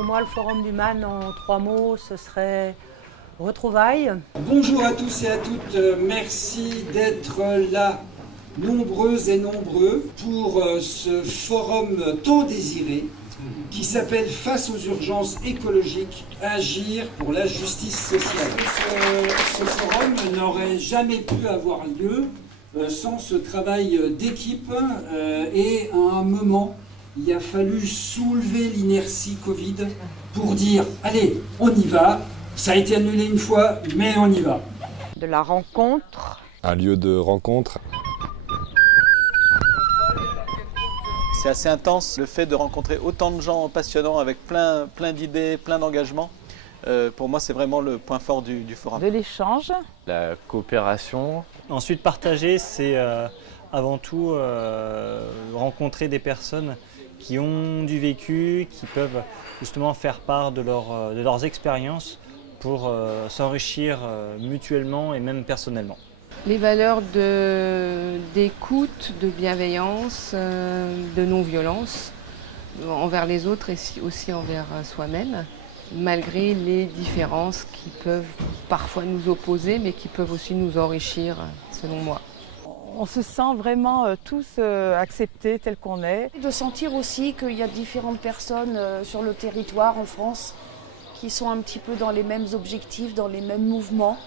Pour moi, le Forum du MAN, en 3 mots, ce serait retrouvailles. Bonjour à tous et à toutes, merci d'être là, nombreuses et nombreux, pour ce forum tant désiré qui s'appelle « Face aux urgences écologiques, agir pour la justice sociale ». Ce forum n'aurait jamais pu avoir lieu sans ce travail d'équipe et à un moment, il a fallu soulever l'inertie Covid pour dire « allez, on y va ». Ça a été annulé une fois, mais on y va. De la rencontre. Un lieu de rencontre. C'est assez intense, le fait de rencontrer autant de gens passionnants avec plein d'idées, plein d'engagements. Pour moi, c'est vraiment le point fort du forum. De l'échange. La coopération. Ensuite, partager, c'est avant tout rencontrer des personnes qui ont du vécu, qui peuvent justement faire part de leurs expériences pour s'enrichir mutuellement et même personnellement. Les valeurs d'écoute, de bienveillance, de non-violence envers les autres et aussi envers soi-même, malgré les différences qui peuvent parfois nous opposer, mais qui peuvent aussi nous enrichir, selon moi. On se sent vraiment tous acceptés tels qu'on est. De sentir aussi qu'il y a différentes personnes sur le territoire en France qui sont un petit peu dans les mêmes objectifs, dans les mêmes mouvements.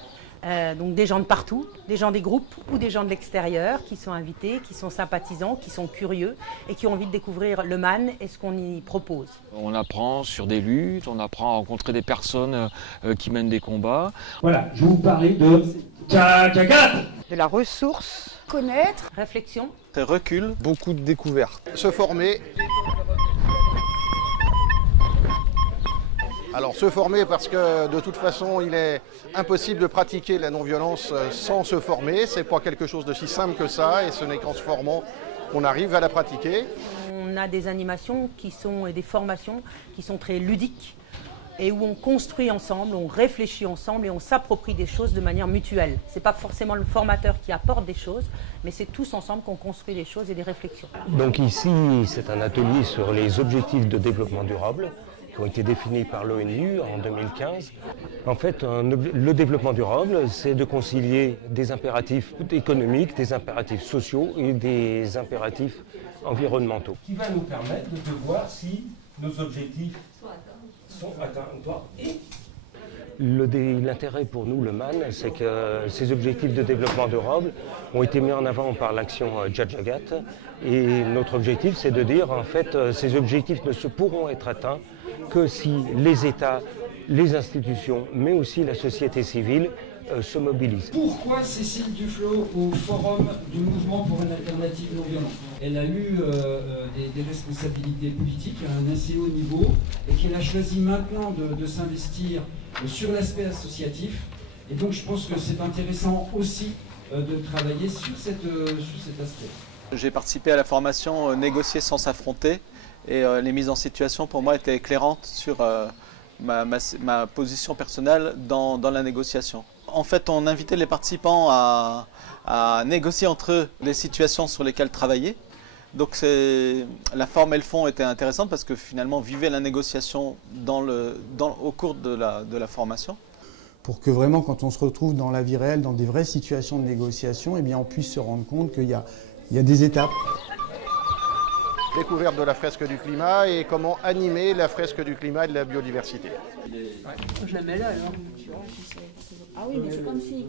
Donc des gens de partout, des gens des groupes ou des gens de l'extérieur qui sont invités, qui sont sympathisants, qui sont curieux et qui ont envie de découvrir le MAN et ce qu'on y propose. On apprend sur des luttes, on apprend à rencontrer des personnes qui mènent des combats. Voilà, je vais vous parler de Tchakat. De la ressource. Connaître. Réflexion. Recul. Beaucoup de découvertes. Se former. Alors se former parce que de toute façon il est impossible de pratiquer la non-violence sans se former. C'est pas quelque chose de si simple que ça et ce n'est qu'en se formant qu'on arrive à la pratiquer. On a des animations et des formations qui sont très ludiques et où on construit ensemble, on réfléchit ensemble et on s'approprie des choses de manière mutuelle. Ce n'est pas forcément le formateur qui apporte des choses, mais c'est tous ensemble qu'on construit des choses et des réflexions. Donc ici, c'est un atelier sur les objectifs de développement durable qui ont été définis par l'ONU en 2015. En fait, le développement durable, c'est de concilier des impératifs économiques, des impératifs sociaux et des impératifs environnementaux. Qui va nous permettre de voir si nos objectifs sont atteints ou pas. L'intérêt pour nous, le MAN, c'est que ces objectifs de développement durable ont été mis en avant par l'action Tchakat. Et notre objectif, c'est de dire, en fait, ces objectifs ne pourront être atteints que si les États, les institutions, mais aussi la société civile se mobilisent. Pourquoi Cécile Duflot au Forum du Mouvement pour une alternative non violente? Elle a eu des responsabilités politiques à un assez haut niveau et qu'elle a choisi maintenant de s'investir sur l'aspect associatif. Et donc je pense que c'est intéressant aussi de travailler sur cet aspect. J'ai participé à la formation Négocier sans s'affronter et les mises en situation pour moi étaient éclairantes sur ma position personnelle dans la négociation. En fait, on invitait les participants à négocier entre eux les situations sur lesquelles travailler. Donc la forme et le fond étaient intéressantes parce que finalement, on vivait la négociation au cours de la formation. Pour que vraiment, quand on se retrouve dans la vie réelle, dans des vraies situations de négociation, eh bien, on puisse se rendre compte qu'il y a des étapes. Découverte de la fresque du climat et comment animer la fresque du climat et de la biodiversité. Je la mets là alors. Ah oui, mais c'est comme si.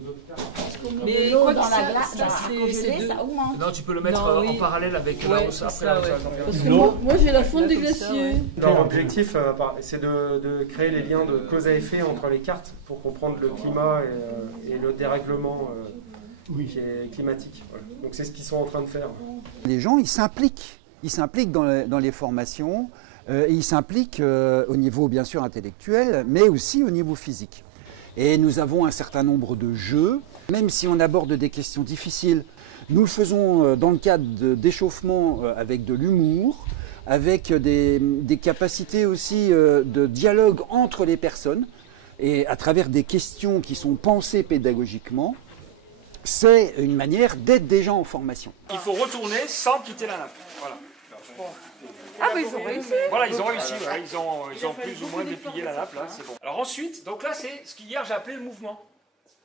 Mais l'eau quoi dans que la glace, ça augmente. Non, tu peux le mettre en parallèle avec la hausse après la température. Parce que moi j'ai la fonte des glaciers. Leur objectif, c'est de créer les liens de cause à effet entre les cartes pour comprendre le climat et le dérèglement qui est climatique. Voilà. Donc c'est ce qu'ils sont en train de faire. Les gens, ils s'impliquent. Ils s'impliquent dans les formations, ils s'impliquent au niveau bien sûr intellectuel, mais aussi au niveau physique. Et nous avons un certain nombre de jeux, même si on aborde des questions difficiles, nous le faisons dans le cadre d'échauffement avec de l'humour, avec des capacités aussi de dialogue entre les personnes, et à travers des questions qui sont pensées pédagogiquement. C'est une manière d'être des gens en formation. Il faut retourner sans quitter la nappe. Voilà. Ah, mais ils ont réussi. Voilà, ils ont réussi. Voilà. Ils ont plus ou moins déplié la nappe, là, c'est bon. Alors ensuite, donc là, c'est ce qu'hier j'ai appelé le mouvement.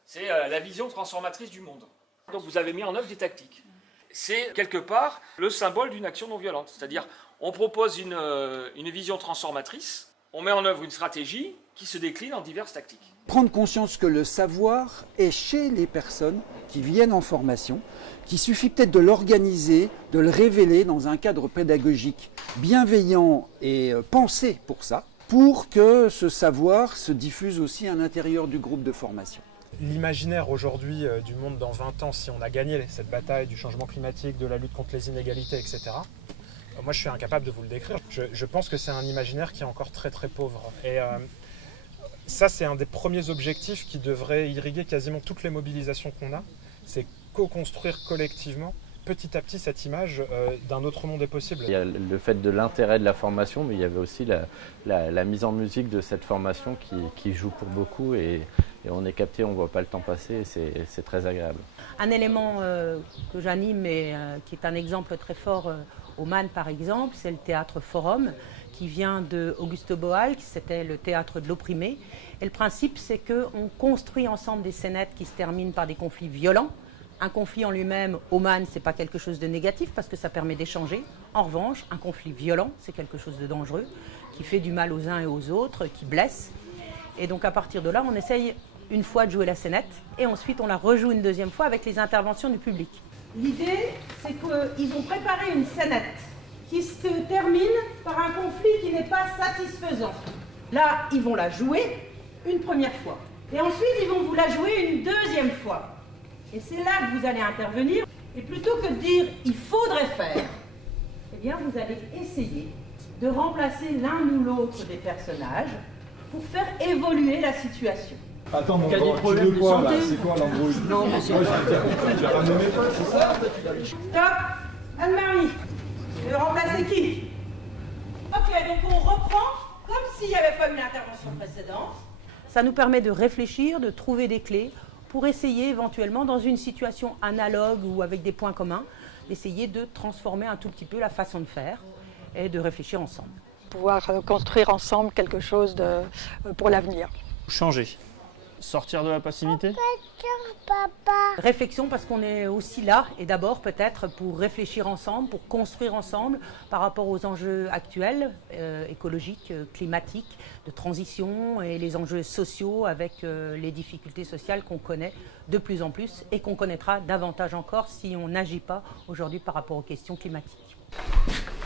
C'est la vision transformatrice du monde. Donc vous avez mis en œuvre des tactiques. C'est quelque part le symbole d'une action non violente. C'est-à-dire, on propose une vision transformatrice, on met en œuvre une stratégie qui se décline en diverses tactiques. Prendre conscience que le savoir est chez les personnes qui viennent en formation, qu'il suffit peut-être de l'organiser, de le révéler dans un cadre pédagogique bienveillant et pensé pour ça, pour que ce savoir se diffuse aussi à l'intérieur du groupe de formation. L'imaginaire aujourd'hui du monde dans 20 ans, si on a gagné cette bataille du changement climatique, de la lutte contre les inégalités, etc., moi je suis incapable de vous le décrire. Je pense que c'est un imaginaire qui est encore très très pauvre. Et ça, c'est un des premiers objectifs qui devrait irriguer quasiment toutes les mobilisations qu'on a. C'est co-construire collectivement, petit à petit, cette image d'un autre monde est possible. Il y a le fait de l'intérêt de la formation, mais il y avait aussi la mise en musique de cette formation qui joue pour beaucoup et on est capté, on ne voit pas le temps passer et c'est très agréable. Un élément que j'anime et qui est un exemple très fort au MAN par exemple, c'est le théâtre Forum qui vient de Auguste Boal, c'était le théâtre de l'opprimé. Et le principe, c'est qu'on construit ensemble des scénettes qui se terminent par des conflits violents. Un conflit en lui-même, au MAN, ce n'est pas quelque chose de négatif parce que ça permet d'échanger. En revanche, un conflit violent, c'est quelque chose de dangereux, qui fait du mal aux uns et aux autres, qui blesse. Et donc à partir de là, on essaye une fois de jouer la scénette et ensuite on la rejoue une deuxième fois avec les interventions du public. L'idée, c'est qu'ils ont préparé une scénette qui se termine par un conflit qui n'est pas satisfaisant. Là, ils vont la jouer une première fois. Et ensuite, ils vont vous la jouer une deuxième fois. Et c'est là que vous allez intervenir. Et plutôt que de dire « il faudrait faire », eh bien, vous allez essayer de remplacer l'un ou l'autre des personnages pour faire évoluer la situation. Attends, mon gars, tu veux quoi là? C'est quoi l'embrouille? Non, mais c'est j'ai ramené mes potes, c'est ça? Stop! Anne-Marie, tu veux remplacer qui? Ok, donc on reprend comme s'il n'y avait pas eu l'intervention précédente. Ça nous permet de réfléchir, de trouver des clés pour essayer éventuellement dans une situation analogue ou avec des points communs, d'essayer de transformer un tout petit peu la façon de faire et de réfléchir ensemble. Pouvoir construire ensemble quelque chose pour l'avenir. Changer. Sortir de la passivité. Réflexion parce qu'on est aussi là et d'abord peut-être pour réfléchir ensemble, pour construire ensemble par rapport aux enjeux actuels, écologiques, climatiques, de transition et les enjeux sociaux avec les difficultés sociales qu'on connaît de plus en plus et qu'on connaîtra davantage encore si on n'agit pas aujourd'hui par rapport aux questions climatiques.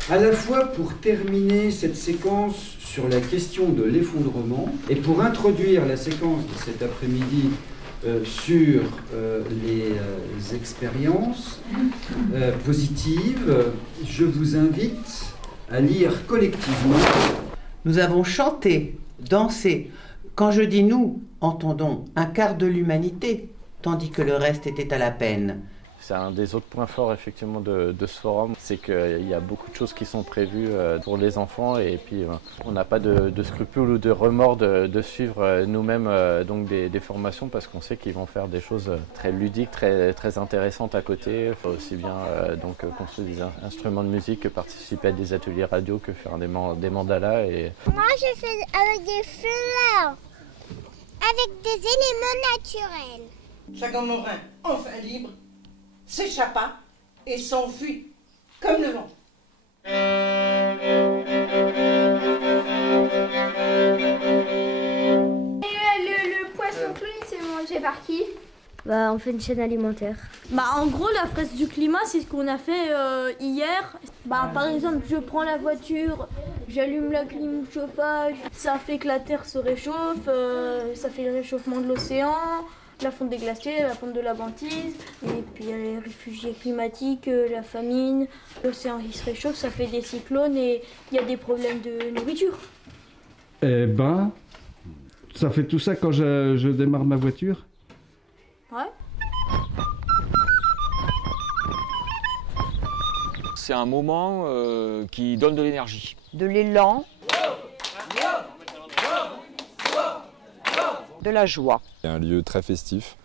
À la fois pour terminer cette séquence sur la question de l'effondrement et pour introduire la séquence de cet après-midi sur les expériences positives, je vous invite à lire collectivement. Nous avons chanté, dansé. Quand je dis nous, entendons un quart de l'humanité, tandis que le reste était à la peine. C'est un des autres points forts effectivement de ce forum, c'est qu'il y a beaucoup de choses qui sont prévues pour les enfants et puis on n'a pas de scrupules ou de remords de suivre nous-mêmes donc des formations parce qu'on sait qu'ils vont faire des choses très ludiques, très intéressantes à côté. Il faut aussi bien donc construire des instruments de musique que participer à des ateliers radio, que faire des mandalas. Moi je fais avec des fleurs, avec des éléments naturels. Chacun Morin, enfin libre, s'échappa et s'enfuit comme le vent. Le poisson clown, c'est mangé par qui? Bah, on fait une chaîne alimentaire. Bah, en gros, la fresque du climat, c'est ce qu'on a fait hier. Bah, par exemple, je prends la voiture, j'allume la clim chauffage, ça fait que la terre se réchauffe, ça fait le réchauffement de l'océan. La fonte des glaciers, la fonte de la banquise, et puis il y a les réfugiés climatiques, la famine, l'océan qui se réchauffe, ça fait des cyclones et il y a des problèmes de nourriture. Eh ben, ça fait tout ça quand je démarre ma voiture. Ouais. C'est un moment qui donne de l'énergie. De l'élan. De la joie. C'est un lieu très festif.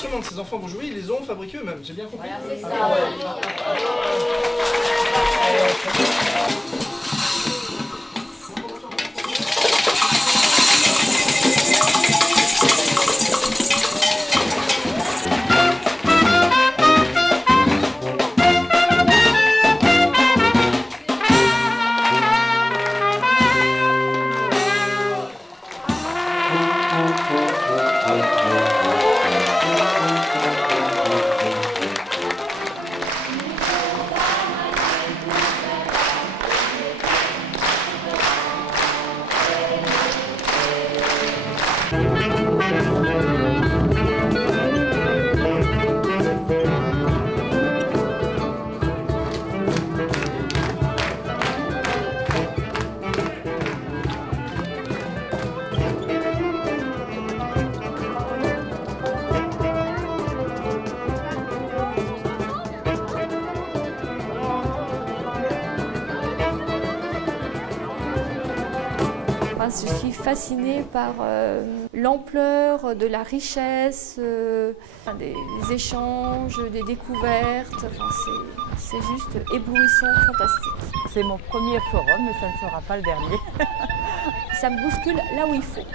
instruments que ces enfants vont jouer, ils les ont fabriqués eux-mêmes, j'ai bien compris. Voilà, c'est ça. Je suis fascinée par l'ampleur de la richesse, des échanges, des découvertes. Enfin, c'est juste éblouissant, fantastique. C'est mon premier forum, mais ça ne sera pas le dernier. Ça me bouscule là où il faut.